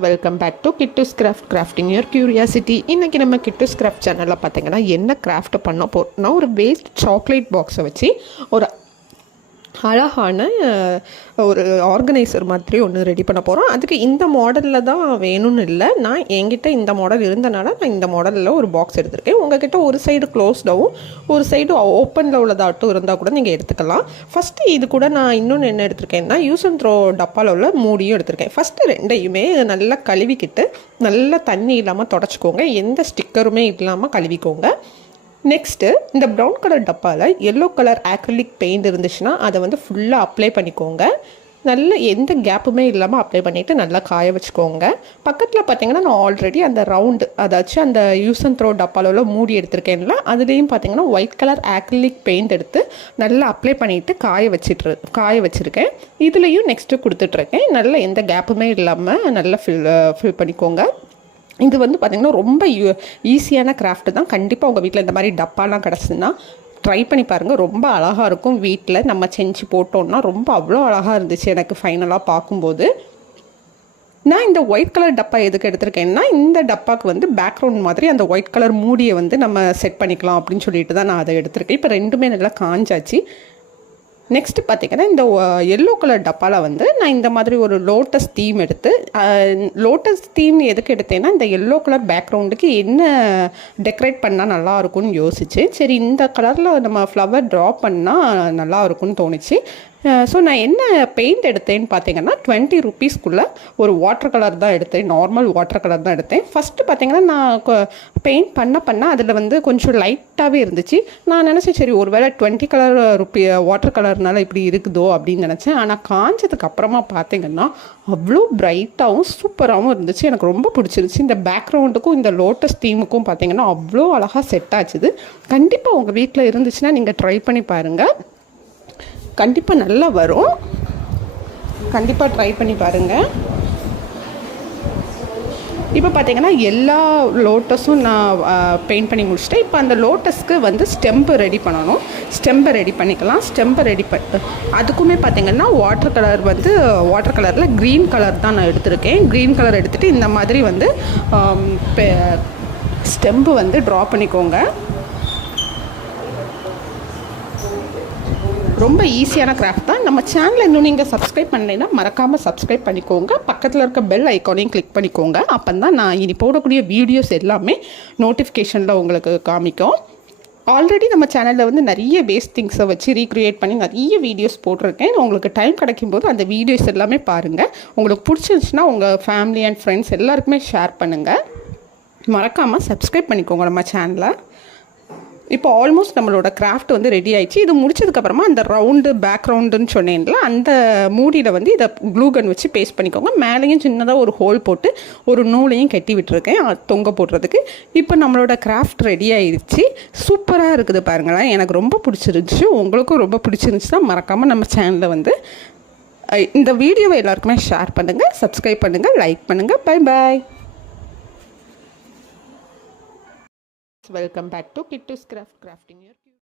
Welcome back to கிட்டூஸ் crafting your curiosity. இன்றைக்கி நம்ம கிட்டூஸ் கிராஃப்ட் சேனலில் பார்த்தீங்கன்னா என்ன கிராஃப்ட் பண்ண போகிறோம்னா, ஒரு வேஸ்ட் சாக்லேட் பாக்ஸை வச்சு ஒரு அழகான ஒரு ஆர்கனைசர் மாதிரி ஒன்று ரெடி பண்ண போகிறோம். அதுக்கு இந்த மாடலில் தான் வேணும்னு இல்லை, நான் என்கிட்ட இந்த மாடல் இருந்தனால நான் இந்த மாடலில் ஒரு பாக்ஸ் எடுத்திருக்கேன். உங்கள்கிட்ட ஒரு சைடு க்ளோஸ்டாகவும் ஒரு சைடு ஓப்பனில் உள்ளதாட்டும் இருந்தால் கூட நீங்கள் எடுத்துக்கலாம். ஃபஸ்ட்டு இது கூட நான் இன்னொன்று என்ன எடுத்திருக்கேன்னா, யூஸ் அண்ட் த்ரோ டப்பாவில் உள்ள மூடியும் எடுத்திருக்கேன். ஃபஸ்ட்டு ரெண்டையுமே நல்லா கழுவிக்கிட்டு நல்லா தண்ணி இல்லாமல் தொடச்சிக்கோங்க, எந்த ஸ்டிக்கருமே இல்லாமல் கழுவிக்கோங்க. நெக்ஸ்ட்டு இந்த ப்ரௌன் கலர் டப்பாவில் எல்லோ கலர் ஆக்ரிலிக் பெயிண்ட் இருந்துச்சுன்னா அதை வந்து ஃபுல்லாக அப்ளை பண்ணிக்கோங்க. நல்ல எந்த கேப்புமே இல்லாமல் அப்ளை பண்ணிவிட்டு நல்லா காய வச்சுக்கோங்க. பக்கத்தில் பார்த்தீங்கன்னா நான் ஆல்ரெடி அந்த ரவுண்டு, அதாச்சும் அந்த யூஸ் அண்ட் த்ரோ டப்பாவில் உள்ள மூடி எடுத்திருக்கேன்ல, அதுலேயும் பார்த்தீங்கன்னா ஒயிட் கலர் ஆக்ரிலிக் பெயிண்ட் எடுத்து நல்லா அப்ளை பண்ணிவிட்டு காய வச்சுருக்கேன். இதுலேயும் நெக்ஸ்ட்டு கொடுத்துட்ருக்கேன். நல்லா எந்த கேப்புமே இல்லாமல் நல்லா ஃபில் பண்ணிக்கோங்க. இது வந்து பார்த்திங்கன்னா ரொம்ப ஈஸியான கிராஃப்ட்டு தான். கண்டிப்பாக உங்கள் வீட்டில் இந்த மாதிரி டப்பாலாம் கிடச்சுன்னா ட்ரை பண்ணி பாருங்கள். ரொம்ப அழகாக இருக்கும். வீட்டில் நம்ம செஞ்சு போட்டோம்னா ரொம்ப அவ்வளோ அழகாக இருந்துச்சு எனக்கு ஃபைனலாக பார்க்கும்போது. நான் இந்த ஒயிட் கலர் டப்பா எதுக்கு எடுத்திருக்கேன்னா, இந்த டப்பாவுக்கு வந்து பேக்ரவுண்ட் மாதிரி அந்த ஒயிட் கலர் மூடியை வந்து நம்ம செட் பண்ணிக்கலாம் அப்படின்னு சொல்லிட்டு தான் நான் அதை எடுத்திருக்கேன். இப்போ ரெண்டுமே நல்லா காஞ்சாச்சு. நெக்ஸ்ட்டு பார்த்திங்கன்னா, இந்த எல்லோ கலர் டப்பாவில் வந்து நான் இந்த மாதிரி ஒரு லோட்டஸ் தீம் எடுத்து, லோட்டஸ் தீம் எதுக்கு எடுத்தேன்னா, இந்த எல்லோ கலர் பேக்ரவுண்டுக்கு என்ன டெக்கரேட் பண்ணால் நல்லாயிருக்கும்னு யோசிச்சு, சரி இந்த கலரில் நம்ம ஃப்ளவர் ட்ரா பண்ணால் நல்லாயிருக்கும்னு தோணுச்சு. ஸோ நான் என்ன பெயிண்ட் எடுத்தேன்னு பார்த்தீங்கன்னா, 20 ருபீஸ்க்குள்ளே ஒரு வாட்டர் கலர் தான் எடுத்தேன். நார்மல் வாட்டர் கலர் தான் எடுத்தேன். ஃபஸ்ட்டு பார்த்தீங்கன்னா நான் பெயிண்ட் பண்ண அதில் வந்து கொஞ்சம் லைட்டாகவே இருந்துச்சு. நான் நினச்சேன் சரி ஒரு வேளை 20 கலர் வாட்டர் கலர்னால இப்படி இருக்குதோ அப்படின்னு நினச்சேன். ஆனால் காஞ்சதுக்கு அப்புறமா பார்த்தீங்கன்னா அவ்வளோ பிரைட்டாகவும் சூப்பராகவும் இருந்துச்சு. எனக்கு ரொம்ப பிடிச்சிருந்துச்சு. இந்த பேக்ரவுண்டுக்கும் இந்த லோட்டஸ் தீமுக்கும் பார்த்தீங்கன்னா அவ்வளோ அழகாக செட் ஆச்சுது. கண்டிப்பாக உங்கள் வீட்டில் இருந்துச்சுன்னா நீங்கள் ட்ரை பண்ணி பாருங்கள். கண்டிப்பாக நல்லா வரும். கண்டிப்பாக ட்ரை பண்ணி பாருங்கள். இப்போ பார்த்தீங்கன்னா எல்லா லோட்டஸும் நான் பெயிண்ட் பண்ணி முடிச்சிட்டேன். இப்போ அந்த லோட்டஸ்க்கு வந்து ஸ்டெம்பு ரெடி பண்ணணும். ஸ்டெம்பை ரெடி பண்ணிக்கலாம். ஸ்டெம்பை ரெடி அதுக்குமே பார்த்தீங்கன்னா வாட்டர் கலரில் க்ரீன் கலர் தான் நான் எடுத்திருக்கேன். க்ரீன் கலர் எடுத்துகிட்டு இந்த மாதிரி வந்து ஸ்டெம்பு வந்து ட்ரா பண்ணிக்கோங்க. ரொம்ப ஈஸியான கிராஃப்ட் தான். நம்ம சேனலை இன்னும் நீங்கள் சப்ஸ்கிரைப் பண்ணலைன்னா மறக்காமல் சப்ஸ்கிரைப் பண்ணிக்கோங்க. பக்கத்தில் இருக்க பெல் ஐக்கானையும் கிளிக் பண்ணிக்கோங்க. அப்போ தான் நான் இனி போடக்கூடிய வீடியோஸ் எல்லாமே நோட்டிஃபிகேஷனில் உங்களுக்கு காமிக்கும். ஆல்ரெடி நம்ம சேனலில் வந்து நிறைய வேஸ்ட் திங்ஸை வச்சு ரீக்ரியேட் பண்ணி நிறைய வீடியோஸ் போட்டிருக்கேன். உங்களுக்கு டைம் கிடைக்கும்போது அந்த வீடியோஸ் எல்லாமே பாருங்கள். உங்களுக்கு பிடிச்சிருந்துச்சுன்னா உங்கள் ஃபேமிலி அண்ட் ஃப்ரெண்ட்ஸ் எல்லாருக்குமே ஷேர் பண்ணுங்கள். மறக்காமல் சப்ஸ்கிரைப் பண்ணிக்கோங்க நம்ம சேனலை. இப்போ ஆல்மோஸ்ட் நம்மளோட கிராஃப்ட் வந்து ரெடி ஆயிடுச்சு. இது முடிச்சதுக்கப்புறமா அந்த ரவுண்டு பேக்ரவுண்டுன்னு சொன்னேன்ல, அந்த மூடியில் வந்து இதை க்ளூகன் வச்சு பேஸ்ட் பண்ணிக்கோங்க. மேலேயும் சின்னதாக ஒரு ஹோல் போட்டு ஒரு நூலையும் கட்டி விட்டுருக்கேன் தொங்க போடுறதுக்கு. இப்போ நம்மளோட கிராஃப்ட் ரெடி ஆயிடுச்சு. சூப்பராக இருக்குது பாருங்களேன். எனக்கு ரொம்ப பிடிச்சிருந்துச்சு. உங்களுக்கும் ரொம்ப பிடிச்சிருந்துச்சுன்னா மறக்காமல் நம்ம சேனலில் வந்து இந்த வீடியோவை எல்லாருக்குமே ஷேர் பண்ணுங்கள், சப்ஸ்கிரைப் பண்ணுங்கள், லைக் பண்ணுங்கள். Bye bye. Welcome back to Kittoo's Crafting.